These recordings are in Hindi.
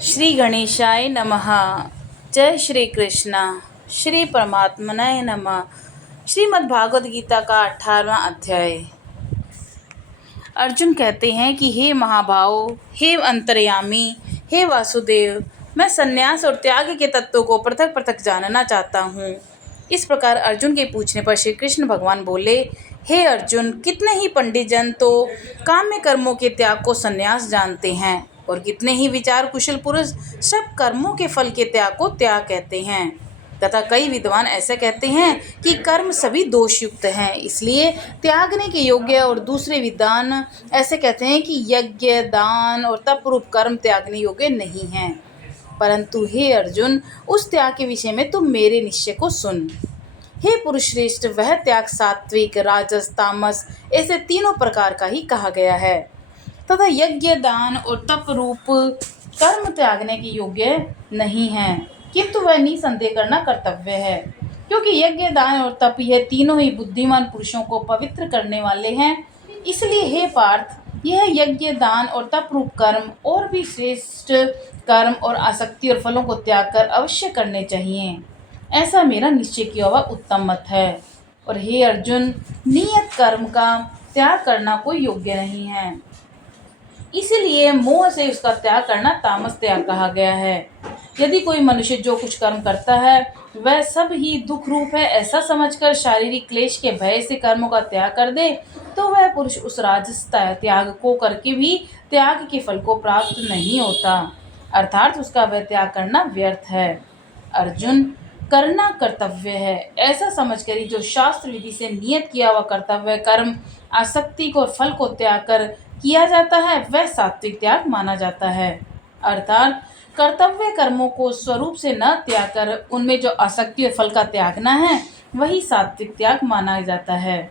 श्री गणेशाय नमः। जय श्री कृष्ण। श्री परमात्मनाय नमः। श्रीमद् भागवत गीता का 18वां अध्याय। अर्जुन कहते हैं कि हे महाभाव, हे अंतर्यामी, हे वासुदेव, मैं संन्यास और त्याग के तत्वों को पृथक पृथक जानना चाहता हूँ। इस प्रकार अर्जुन के पूछने पर श्री कृष्ण भगवान बोले, हे अर्जुन, कितने ही पंडित जन तो काम्य कर्मों के त्याग को संन्यास जानते हैं और कितने ही विचार कुशल पुरुष सब कर्मों के फल के त्याग को त्याग कहते हैं, तथा कई विद्वान ऐसे कहते हैं कि कर्म सभी दोषयुक्त हैं, इसलिए त्यागने के योग्य, और दूसरे विद्वान ऐसे कहते हैं कि यज्ञ, दान और तप रूप कर्म त्यागने योग्य नहीं हैं। परंतु हे अर्जुन, उस त्याग के विषय में तुम मेरे निश्चय को सुन। हे पुरुष श्रेष्ठ, वह त्याग सात्विक, राजस, तामस ऐसे तीनों प्रकार का ही कहा गया है, तथा यज्ञ, दान और तप रूप कर्म त्यागने के योग्य नहीं है, किंतु वह निसंदेह करना कर्तव्य है, क्योंकि यज्ञ, दान और तप यह तीनों ही बुद्धिमान पुरुषों को पवित्र करने वाले हैं। इसलिए हे पार्थ, यह यज्ञ, दान और तप रूप कर्म और भी श्रेष्ठ कर्म और आसक्ति और फलों को त्याग कर अवश्य करने चाहिए। ऐसा मेरा निश्चय किया हुआ उत्तम मत है। और हे अर्जुन, नियत कर्म का त्याग करना कोई योग्य नहीं है, इसलिए मोह से उसका त्याग करना तामस त्याग कहा गया है। यदि कोई मनुष्य जो कुछ कर्म करता है वह सब ही दुख रूप है, ऐसा समझकर शारीरिक क्लेश के भय से कर्मों का त्याग कर दे, तो वह पुरुष उस राजस त्याग को करके भी त्याग के फल को प्राप्त नहीं होता, अर्थात उसका वह त्याग करना व्यर्थ है। अर्जुन, करना कर्तव्य है ऐसा समझकर ही जो शास्त्र विधि से नियत किया हुआ कर्तव्य कर्म आसक्ति को और फल को त्याग कर किया जाता है, वह सात्विक त्याग माना जाता है। अर्थात कर्तव्य कर्मों को स्वरूप से न त्याग कर उनमें जो आसक्ति और फल का त्यागना है, वही सात्विक त्याग माना जाता है।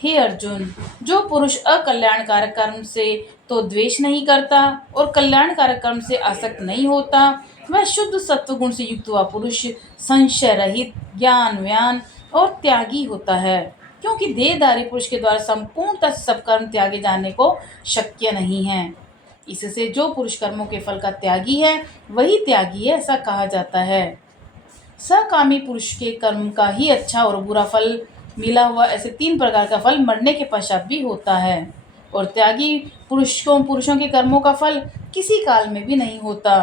हे अर्जुन, जो पुरुष अकल्याणकारक कर्म से तो द्वेष नहीं करता और कल्याणकारक कर्म से आसक्त नहीं होता, वह शुद्ध सत्वगुण से युक्त हुआ पुरुष संशय रहित, ज्ञानवान और त्यागी होता है, क्योंकि देहधारी पुरुष के द्वारा संपूर्णतः सब कर्म त्यागे जाने को शक्य नहीं है। इससे जो पुरुष कर्मों के फल का त्यागी है वही त्यागी है, ऐसा कहा जाता है। सकामी पुरुष के कर्म का ही अच्छा और बुरा फल मिला हुआ ऐसे 3 प्रकार का फल मरने के पश्चात भी होता है, और त्यागी पुरुषों के कर्मों का फल किसी काल में भी नहीं होता,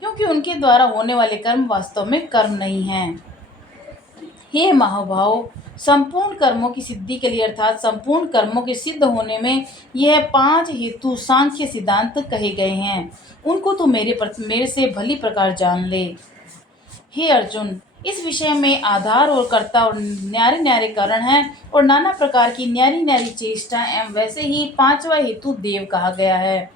क्योंकि उनके द्वारा होने वाले कर्म वास्तव में कर्म नहीं हैं। हे महाभाव, संपूर्ण कर्मों की सिद्धि के लिए अर्थात संपूर्ण कर्मों के सिद्ध होने में यह 5 हेतु सांख्य सिद्धांत कहे गए हैं, उनको तो मेरे से भली प्रकार जान ले। हे अर्जुन, इस विषय में आधार और कर्ता और न्यारे न्यारे कारण हैं, और नाना प्रकार की न्यारी न्यारी चेष्टा एवं वैसे ही 5वां हेतु देव कहा गया है,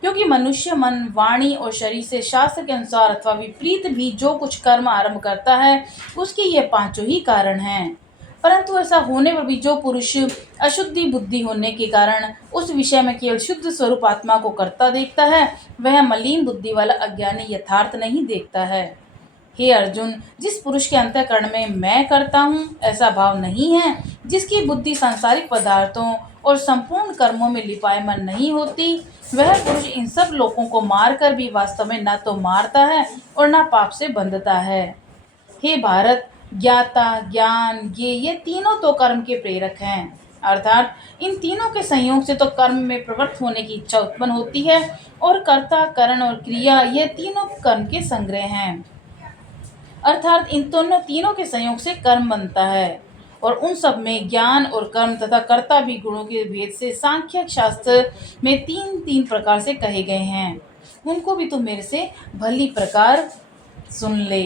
क्योंकि मनुष्य मन, वाणी और शरीर से शास्त्र के अनुसार अथवा विपरीत भी जो कुछ कर्म आरंभ करता है, उसके ये 5 ही कारण हैं। परंतु ऐसा होने पर भी जो पुरुष अशुद्धि बुद्धि होने के कारण उस विषय में केवल शुद्ध स्वरूप आत्मा को करता देखता है, वह मलिन बुद्धि वाला अज्ञानी यथार्थ नहीं देखता है। हे अर्जुन, जिस पुरुष के अंतःकरण में मैं करता हूँ ऐसा भाव नहीं है, जिसकी बुद्धि सांसारिक पदार्थों और संपूर्ण कर्मों में लिपायमान नहीं होती, वह पुरुष इन सब लोगों को मारकर भी वास्तव में न तो मारता है और न पाप से बंधता है। हे भारत, ज्ञाता, ज्ञान, ये तीनों तो कर्म के प्रेरक हैं, अर्थात इन तीनों के संयोग से तो कर्म में प्रवृत्त होने की इच्छा उत्पन्न होती है, और कर्ता, करण और क्रिया ये तीनों कर्म के संग्रह हैं, अर्थात इन तीनों के संयोग से कर्म बनता है। और उन सब में ज्ञान और कर्म तथा कर्ता भी गुणों के भेद से सांख्य शास्त्र में 3 प्रकार से कहे गए हैं, उनको भी तुम मेरे से भली प्रकार सुन ले।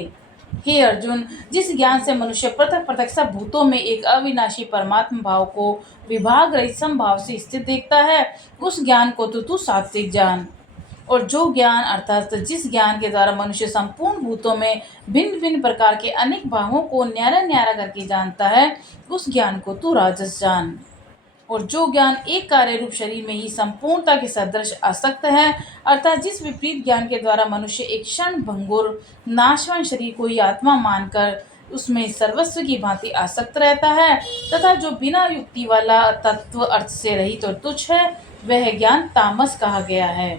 हे अर्जुन, जिस ज्ञान से मनुष्य पृथक पृथक सब भूतों में एक अविनाशी परमात्मा भाव को विभाग रहित समभाव से स्थित देखता है, उस ज्ञान को तो तू सात्विक जान। और जो ज्ञान अर्थात जिस ज्ञान के द्वारा मनुष्य संपूर्ण भूतों में भिन्न भिन्न प्रकार के अनेक भावों को न्यारा न्यारा करके जानता है, उस ज्ञान को तू राजस जान। और जो ज्ञान एक कार्य रूप शरीर में ही संपूर्णता के सदृश आसक्त है, अर्थात जिस विपरीत ज्ञान के द्वारा मनुष्य एक क्षण भंगुर नाशवान शरीर को ही आत्मा मानकर उसमें सर्वस्व की भांति आसक्त रहता है, तथा जो बिना युक्ति वाला तत्व अर्थ से रहित और तुच्छ है, वह ज्ञान तामस कहा गया है।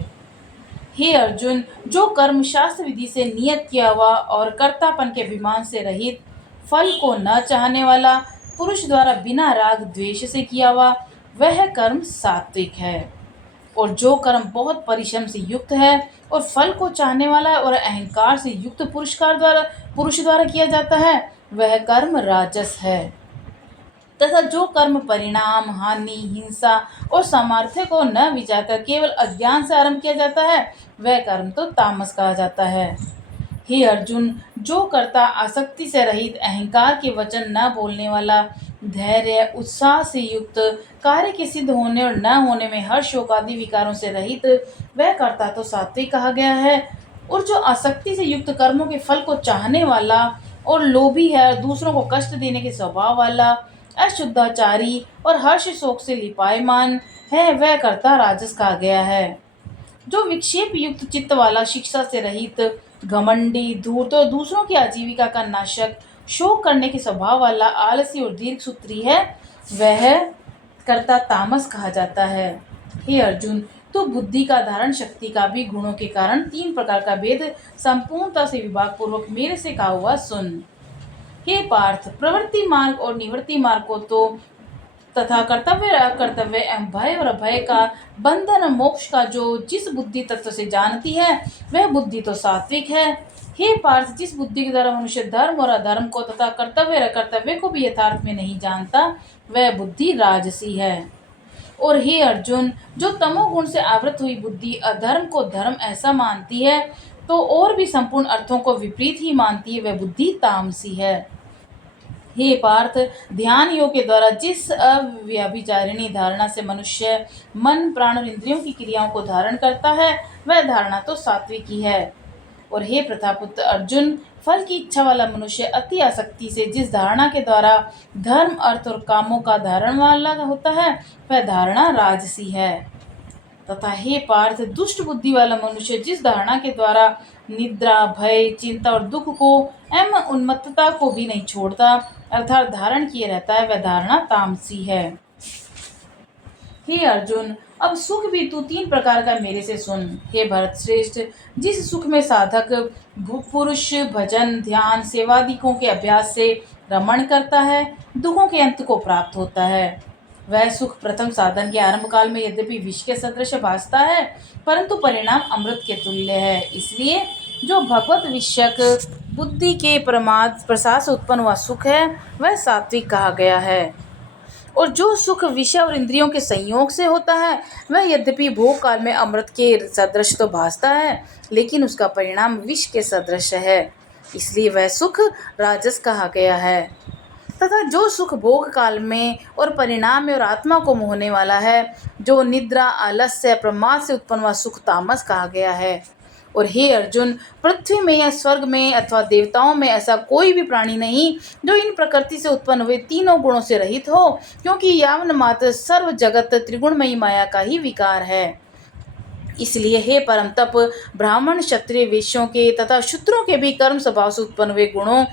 हे अर्जुन, जो कर्म शास्त्र विधि से नियत किया हुआ और कर्तापन के अभिमान से रहित, फल को न चाहने वाला, पुरुष द्वारा बिना राग द्वेष से किया हुआ, वह कर्म सात्विक है। और जो कर्म बहुत परिश्रम से युक्त है और फल को चाहने वाला और अहंकार से युक्त पुरुष द्वारा किया जाता है, वह कर्म राजस है। तथा जो कर्म परिणाम, हानि, हिंसा और सामर्थ्य को न विचार कर केवल अज्ञान से आरंभ किया जाता है, वह कर्म तो तामस कहा जाता है। हे अर्जुन, जो कर्ता आसक्ति से रहित, अहंकार के वचन न बोलने वाला, धैर्य उत्साह से युक्त, कार्य के सिद्ध होने और न होने में हर्ष शोक आदि विकारों से रहित, वह कर्ता तो सात्विक कहा गया है। और जो आसक्ति से युक्त कर्मों के फल को चाहने वाला और लोभी है, दूसरों को कष्ट देने के स्वभाव वाला, अशुद्धाचारी और हर्ष शोक से लिपायमान है, वह कर्ता राजस कहा गया है। जो विक्षेप युक्त चित्त वाला, शिक्षा से रहित, घमंडी, धूर्त और दूसरों की आजीविका का नाशक, शोक करने के स्वभाव वाला, आलसी और दीर्घ सूत्री है, वह कर्ता तामस कहा जाता है। हे अर्जुन, तो बुद्धि का धारण शक्ति का भी गुणों के कारण 3 प्रकार का भेद संपूर्णता से विभाग पूर्वक मेरे से कहा हुआ सुन। हे पार्थ, प्रवृत्ति मार्ग और निवृत्ति मार्ग को तो तथा कर्तव्य अकर्तव्य एवं भय और अभय का, बंधन और मोक्ष का जो जिस बुद्धि तत्व से जानती है, वह बुद्धि तो सात्विक है। हे पार्थ, जिस बुद्धि के द्वारा मनुष्य धर्म और अधर्म को तथा कर्तव्य और अकर्तव्य को भी यथार्थ में नहीं जानता, वह बुद्धि राजसी है। और हे अर्जुन, जो तमोगुण से आवृत हुई बुद्धि अधर्म को धर्म ऐसा मानती है, तो और भी संपूर्ण अर्थों को विपरीत ही मानती है, वह बुद्धि तामसी है। हे पार्थ, ध्यान योग के द्वारा जिस अव्यभिचारिणी धारणा से मनुष्य मन, प्राण और इंद्रियों की क्रियाओं को धारण करता है, वह धारणा तो सात्विक ही है। और हे प्रतापुत्र अर्जुन, फल की इच्छा वाला मनुष्य अति आसक्ति से जिस धारणा के द्वारा धर्म, अर्थ और कामों का धारण वाला होता है, वह धारणा राजसी है। तथा हे पार्थ, दुष्ट बुद्धि वाला मनुष्य जिस धारणा के द्वारा निद्रा, भय, चिंता और दुख को एवं उन्मत्तता को भी नहीं छोड़ता, अर्थात धारण किए रहता है, वह धारणा तामसी है। हे अर्जुन, अब सुख भी तू 3 प्रकार का मेरे से सुन। हे भरत श्रेष्ठ, जिस सुख में साधक पुरुष भजन, ध्यान, सेवादिकों के अभ्यास से रमण करता है, दुखों के अंत को प्राप्त होता है, वह सुख प्रथम साधन के आरंभ काल में यद्यपि विष के सदृश भासता है, परंतु परिणाम अमृत के तुल्य है। इसलिए जो भगवत विषयक बुद्धि के प्रसाद से उत्पन्न हुआ सुख है, वह सात्विक कहा गया है। और जो सुख विषय और इंद्रियों के संयोग से होता है, वह यद्यपि भोग काल में अमृत के सदृश तो भासता है, लेकिन उसका परिणाम विष के सदृश है, इसलिए वह सुख राजस कहा गया है। तथा जो सुख भोग काल में और परिणाम में और आत्मा को मोहने वाला है, जो निद्रा, आलस्य, प्रमाद से उत्पन्न हुआ सुख तामस कहा गया है। और हे अर्जुन, पृथ्वी में या स्वर्ग में अथवा देवताओं में ऐसा कोई भी प्राणी नहीं जो इन प्रकृति से उत्पन्न हुए तीनों गुणों से रहित हो, क्योंकि यावन मात्र सर्व जगत त्रिगुणमयी माया का ही विकार है। इसलिए हे परम तप, ब्राह्मण, क्षत्रिय, वैश्यों के तथा शूद्रों के भी कर्म स्वभाव से उत्पन्न हुए गुणों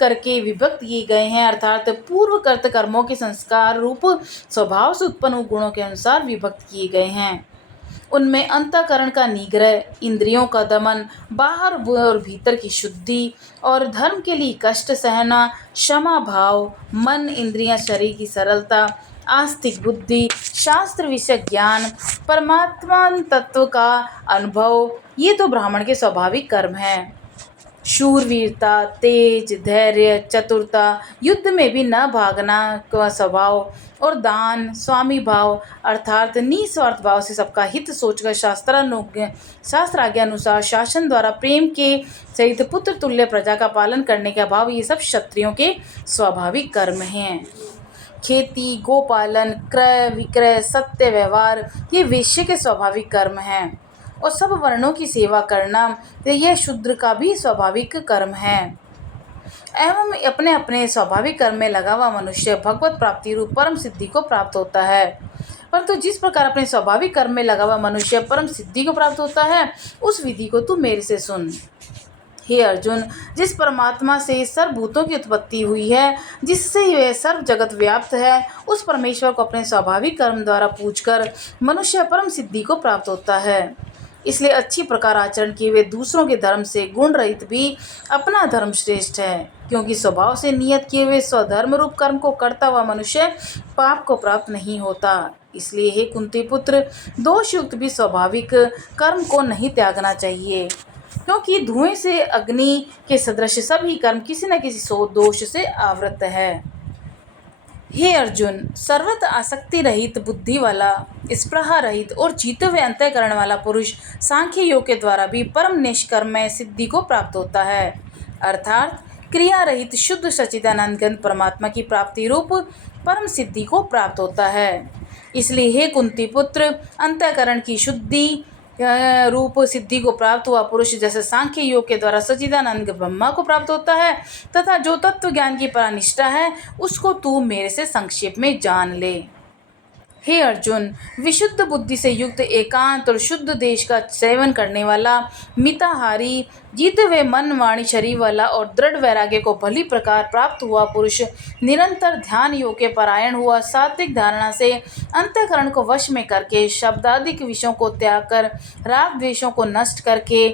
करके विभक्त किए गए हैं, अर्थात पूर्व कर्त कर्मों के संस्कार रूप स्वभाव से उत्पन्न हुए गुणों के अनुसार विभक्त किए गए हैं। उनमें अंतःकरण का निग्रह, इंद्रियों का दमन, बाहर और भीतर की शुद्धि और धर्म के लिए कष्ट सहना, क्षमा भाव, मन, इंद्रियां, शरीर की सरलता, आस्तिक बुद्धि, शास्त्र विषय ज्ञान, परमात्मा तत्व का अनुभव, ये तो ब्राह्मण के स्वाभाविक कर्म हैं। शूरवीरता, तेज, धैर्य, चतुरता, युद्ध में भी न भागना का स्वभाव और दान, स्वामी भाव अर्थात निस्वार्थ भाव से सबका हित सोचकर शास्त्राज्ञा अनुसार शासन द्वारा प्रेम के सहित पुत्र तुल्य प्रजा का पालन करने का भाव, ये सब क्षत्रियों के स्वाभाविक कर्म हैं। खेती, गोपालन, क्रय विक्रय, सत्य व्यवहार, ये वैश्य के स्वाभाविक कर्म हैं। और सब वर्णों की सेवा करना, यह शूद्र का भी स्वाभाविक कर्म है। एवं अपने अपने स्वाभाविक कर्म में लगा हुआ मनुष्य भगवत प्राप्ति रूप परम सिद्धि को प्राप्त होता है। परंतु जिस प्रकार अपने स्वाभाविक कर्म में लगा हुआ मनुष्य परम सिद्धि को प्राप्त होता है, उस विधि को तू मेरे से सुन। हे अर्जुन, जिस परमात्मा से सर्वभूतों की उत्पत्ति हुई है, जिससे वह सर्व जगत व्याप्त है, उस परमेश्वर को अपने स्वाभाविक कर्म द्वारा पूजकर मनुष्य परम सिद्धि को प्राप्त होता है। इसलिए अच्छी प्रकार आचरण किए हुए दूसरों के धर्म से गुण रहित भी अपना धर्म श्रेष्ठ है, क्योंकि स्वभाव से नियत किए हुए स्वधर्म रूप कर्म को करता हुआ मनुष्य पाप को प्राप्त नहीं होता। इसलिए हे कुंती पुत्र, दोषयुक्त भी स्वाभाविक कर्म को नहीं त्यागना चाहिए, क्योंकि धुएं से अग्नि के सदृश सभी कर्म किसी न किसी दोष से आवृत है। हे अर्जुन, सर्वत्र आसक्ति रहित, बुद्धि वाला, स्पृहा रहित और जीते हुए अंतःकरण वाला पुरुष सांख्य योग के द्वारा भी परम निष्कर्मय सिद्धि को प्राप्त होता है, अर्थात क्रिया रहित शुद्ध सच्चिदानंद घन परमात्मा की प्राप्ति रूप परम सिद्धि को प्राप्त होता है। इसलिए हे कुंती पुत्र, अंतःकरण की शुद्धि रूप सिद्धि को प्राप्त हुआ पुरुष जैसे सांख्य योग के द्वारा सच्चिदानंद ब्रह्मा को प्राप्त होता है, तथा जो तत्व ज्ञान की परानिष्ठा है उसको तू मेरे से संक्षेप में जान ले। हे अर्जुन, विशुद्ध बुद्धि से युक्त, एकांत और शुद्ध देश का सेवन करने वाला, मिताहारी, जीते हुए मन वाणी शरीर वाला और दृढ़ वैराग्य को भली प्रकार प्राप्त हुआ पुरुष निरंतर ध्यान योग के परायण हुआ, सात्विक धारणा से अंतःकरण को वश में करके, शब्दादिक विषयों को त्याग कर, राग द्वेषों को नष्ट करके,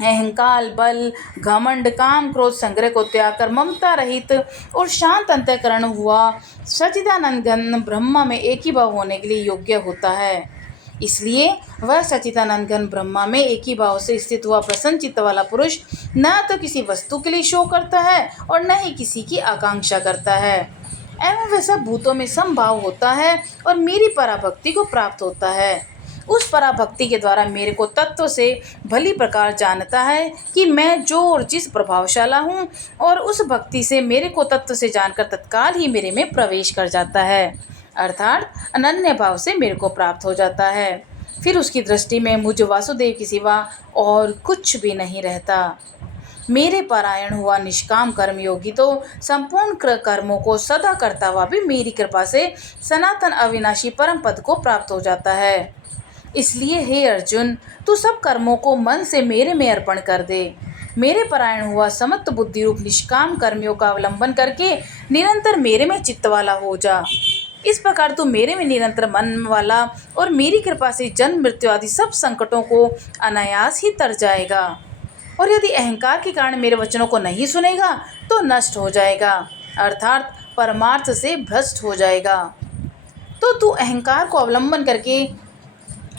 अहंकार, बल, घमंड, काम, क्रोध, संग्रह को त्याग कर ममता रहित और शांत अंतःकरण हुआ सच्चिदानंद घन ब्रह्मा में एक ही भाव होने के लिए योग्य होता है। इसलिए वह सच्चिदानंद घन ब्रह्मा में एक ही भाव से स्थित हुआ प्रसन्न चित्त वाला पुरुष न तो किसी वस्तु के लिए शोक करता है और न ही किसी की आकांक्षा करता है, एवं वह सब भूतों में समभाव होता है और मेरी पराभक्ति को प्राप्त होता है। उस पराभक्ति के द्वारा मेरे को तत्व से भली प्रकार जानता है कि मैं जो और जिस प्रभावशाला हूँ, और उस भक्ति से मेरे को तत्व से जानकर तत्काल ही मेरे में प्रवेश कर जाता है, अर्थात अनन्य भाव से मेरे को प्राप्त हो जाता है। फिर उसकी दृष्टि में मुझ वासुदेव के सिवा और कुछ भी नहीं रहता। मेरे परायण हुआ निष्काम कर्मयोगी तो संपूर्ण कर्मों को सदा करता हुआ भी मेरी कृपा से सनातन अविनाशी परम पद को प्राप्त हो जाता है। इसलिए हे अर्जुन, तू सब कर्मों को मन से मेरे में अर्पण कर दे। मेरे परायण हुआ समत्व बुद्धि रूप निष्काम कर्मियों का अवलंबन करके निरंतर मेरे में चित्त वाला हो जा। इस प्रकार तू मेरे में निरंतर मन वाला और मेरी कृपा से जन्म मृत्यु आदि सब संकटों को अनायास ही तर जाएगा। और यदि अहंकार के कारण मेरे वचनों को नहीं सुनेगा तो नष्ट हो जाएगा, अर्थात परमार्थ से भ्रष्ट हो जाएगा। तो तू अहंकार को अवलंबन करके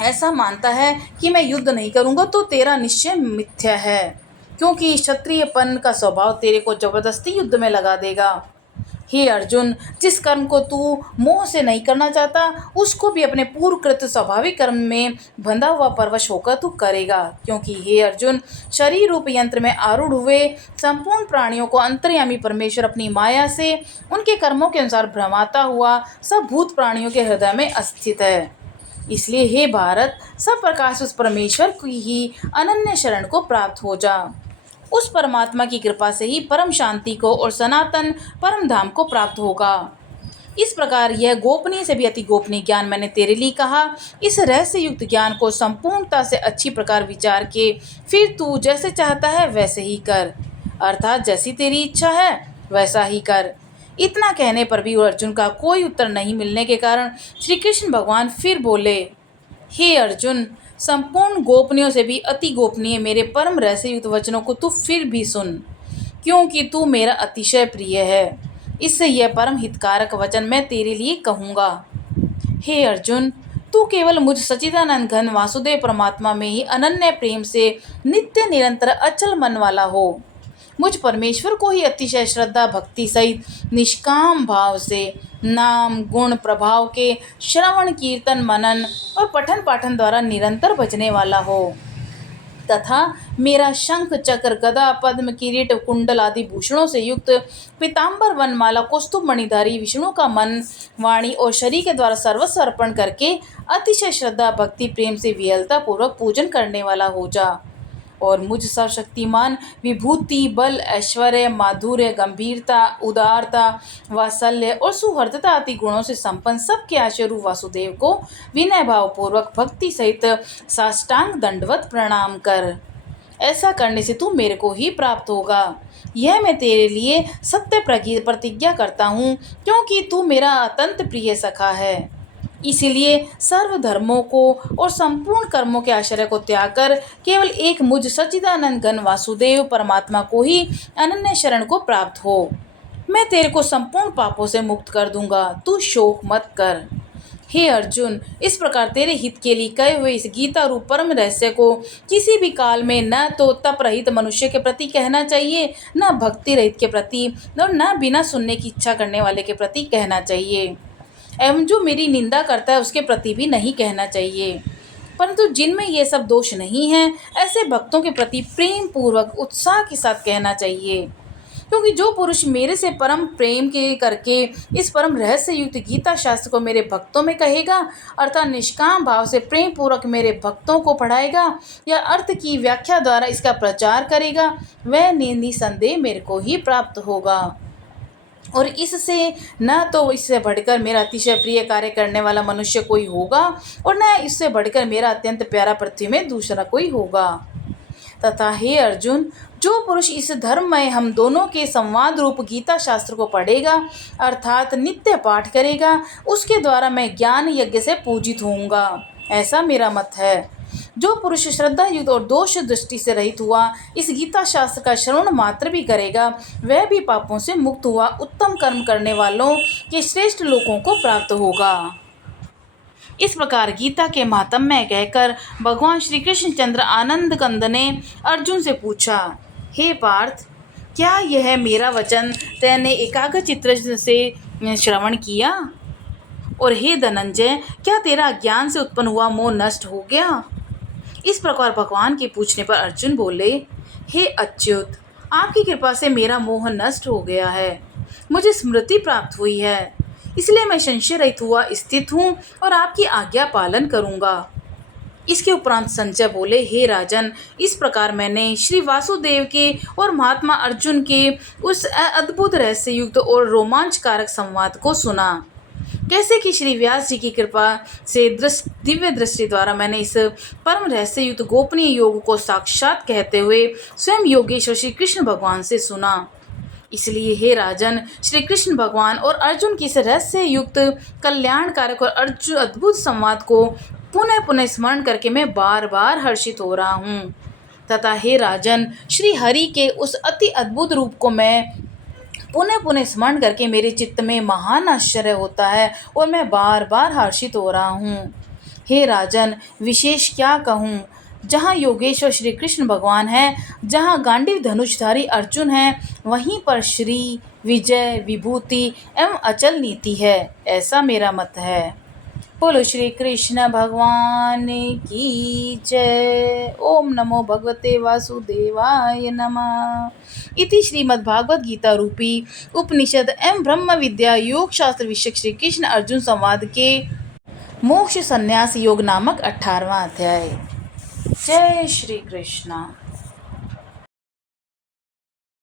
ऐसा मानता है कि मैं युद्ध नहीं करूंगा, तो तेरा निश्चय मिथ्या है, क्योंकि क्षत्रियपन का स्वभाव तेरे को जबरदस्ती युद्ध में लगा देगा। हे अर्जुन, जिस कर्म को तू मोह से नहीं करना चाहता उसको भी अपने पूर्वकृत स्वाभाविक कर्म में बंधा हुआ परवश होकर तू करेगा, क्योंकि हे अर्जुन, शरीर रूप यंत्र में आरूढ़ हुए संपूर्ण प्राणियों को अंतर्यामी परमेश्वर अपनी माया से उनके कर्मों के अनुसार भ्रमाता हुआ सब भूत प्राणियों के हृदय में स्थित है। इसलिए हे भारत, सब प्रकार से उस परमेश्वर की ही अनन्य शरण को प्राप्त हो जा। उस परमात्मा की कृपा से ही परम शांति को और सनातन परम धाम को प्राप्त होगा। इस प्रकार यह गोपनीय से भी अति गोपनीय ज्ञान मैंने तेरे लिए कहा। इस रहस्य युक्त ज्ञान को संपूर्णता से अच्छी प्रकार विचार के फिर तू जैसे चाहता है वैसे ही कर, अर्थात जैसी तेरी इच्छा है वैसा ही कर। इतना कहने पर भी अर्जुन का कोई उत्तर नहीं मिलने के कारण श्री कृष्ण भगवान फिर बोले, हे अर्जुन, संपूर्ण गोपनीयों से भी अति गोपनीय मेरे परम रहस्ययुक्त वचनों को तू फिर भी सुन, क्योंकि तू मेरा अतिशय प्रिय है। इससे यह परम हितकारक वचन मैं तेरे लिए कहूँगा। हे अर्जुन, तू केवल मुझ सच्चिदानंद घन वासुदेव परमात्मा में ही अनन्य प्रेम से नित्य निरंतर अचल मन वाला हो। मुझ परमेश्वर को ही अतिशय श्रद्धा भक्ति सहित निष्काम भाव से नाम गुण प्रभाव के श्रवण कीर्तन मनन और पठन पाठन द्वारा निरंतर भजने वाला हो, तथा मेरा शंख चक्र गदा पद्म किरीट कुंडल आदि भूषणों से युक्त पीताम्बर वनमाला कौस्तुभ मणिधारी विष्णु का मन वाणी और शरीर के द्वारा सर्वस्व अर्पण करके अतिशय श्रद्धा भक्ति प्रेम से विहलता पूर्वक पूजन करने वाला हो जा। और मुझ सर्वशक्तिमान विभूति बल ऐश्वर्य माधुर्य गंभीरता उदारता वात्सल्य और सुहृदता आदि गुणों से संपन्न सबके आश्चर्य वासुदेव को विनय भाव पूर्वक भक्ति सहित साष्टांग दंडवत प्रणाम कर। ऐसा करने से तू मेरे को ही प्राप्त होगा। यह मैं तेरे लिए सत्य प्रतिज्ञा करता हूँ, क्योंकि तू मेरा अत्यंत प्रिय सखा है। इसीलिए सर्व धर्मों को और संपूर्ण कर्मों के आश्रय को त्याग कर केवल एक मुझ सच्चिदानंद घन वासुदेव परमात्मा को ही अनन्य शरण को प्राप्त हो। मैं तेरे को संपूर्ण पापों से मुक्त कर दूंगा, तू शोक मत कर। हे अर्जुन, इस प्रकार तेरे हित के लिए कहे हुए इस गीता रूप परम रहस्य को किसी भी काल में न तो तप रहित मनुष्य के प्रति कहना चाहिए, न भक्ति रहित के प्रति, और न बिना सुनने की इच्छा करने वाले के प्रति कहना चाहिए, एवं जो मेरी निंदा करता है उसके प्रति भी नहीं कहना चाहिए। परंतु जिनमें ये सब दोष नहीं है, ऐसे भक्तों के प्रति प्रेम पूर्वक उत्साह के साथ कहना चाहिए। क्योंकि जो पुरुष मेरे से परम प्रेम के करके इस परम रहस्य युक्त गीता शास्त्र को मेरे भक्तों में कहेगा, अर्थात निष्काम भाव से प्रेम पूर्वक मेरे भक्तों को पढ़ाएगा या अर्थ की व्याख्या द्वारा इसका प्रचार करेगा, वह निसंदेह मेरे को ही प्राप्त होगा। और इससे न तो इससे बढ़कर मेरा अतिशय प्रिय कार्य करने वाला मनुष्य कोई होगा, और न इससे बढ़कर मेरा अत्यंत प्यारा पृथ्वी में दूसरा कोई होगा। तथा हे अर्जुन, जो पुरुष इस धर्म में हम दोनों के संवाद रूप गीता शास्त्र को पढ़ेगा, अर्थात नित्य पाठ करेगा, उसके द्वारा मैं ज्ञान यज्ञ से पूजित होऊंगा, ऐसा मेरा मत है। जो पुरुष श्रद्धा युक्त और दोष दृष्टि से रहित हुआ इस गीता शास्त्र का श्रवण मात्र भी करेगा, वह भी पापों से मुक्त हुआ उत्तम कर्म करने वालों के श्रेष्ठ लोकों को प्राप्त होगा। इस प्रकार गीता के महात्म्य कहकर भगवान श्री कृष्ण चंद्र आनंद कंद ने अर्जुन से पूछा, हे पार्थ, क्या यह मेरा वचन तैने एकाग्रचित्त से श्रवण किया? और हे धनंजय, क्या तेरा ज्ञान से उत्पन्न हुआ मोह नष्ट हो गया? इस प्रकार भगवान के पूछने पर अर्जुन बोले, हे अच्युत, आपकी कृपा से मेरा मोह नष्ट हो गया है, मुझे स्मृति प्राप्त हुई है, इसलिए मैं संशय रहित हुआ स्थित हूँ और आपकी आज्ञा पालन करूँगा। इसके उपरांत संजय बोले, हे राजन, इस प्रकार मैंने श्री वासुदेव के और महात्मा अर्जुन के उस अद्भुत रहस्य युक्त और रोमांचकारक संवाद को सुना। कैसे कि श्री व्यास जी की कृपा से दिव्य दृष्टि द्वारा मैंने इस परम रहस्य युक्त गोपनीय योग को साक्षात कहते हुए स्वयं योगेश्वर श्री कृष्ण भगवान से सुना। इसलिए हे राजन, श्री कृष्ण भगवान और अर्जुन की इस रहस्य युक्त कल्याणकारक और अर्जुन अद्भुत संवाद को पुनः पुनः स्मरण करके मैं बार बार हर्षित हो रहा हूँ। तथा हे राजन, श्री हरि के उस अति अद्भुत रूप को मैं पुनः पुनः स्मरण करके मेरे चित्त में महान आश्चर्य होता है और मैं बार बार हर्षित हो रहा हूँ। हे राजन, विशेष क्या कहूँ, जहाँ योगेश्वर श्री कृष्ण भगवान है, जहाँ गांडीव धनुषधारी अर्जुन है, वहीं पर श्री विजय विभूति एवं अचल नीति है, ऐसा मेरा मत है। बोलो श्री कृष्ण भगवान की जय। ओम नमो भगवते वासुदेवाय नमः। इति श्रीमद्भागवत गीता रूपी उपनिषद एवं ब्रह्म विद्या योग शास्त्र विषयक श्री कृष्ण अर्जुन संवाद के मोक्ष संन्यास योग नामक 18वां अध्याय। जय श्री कृष्ण।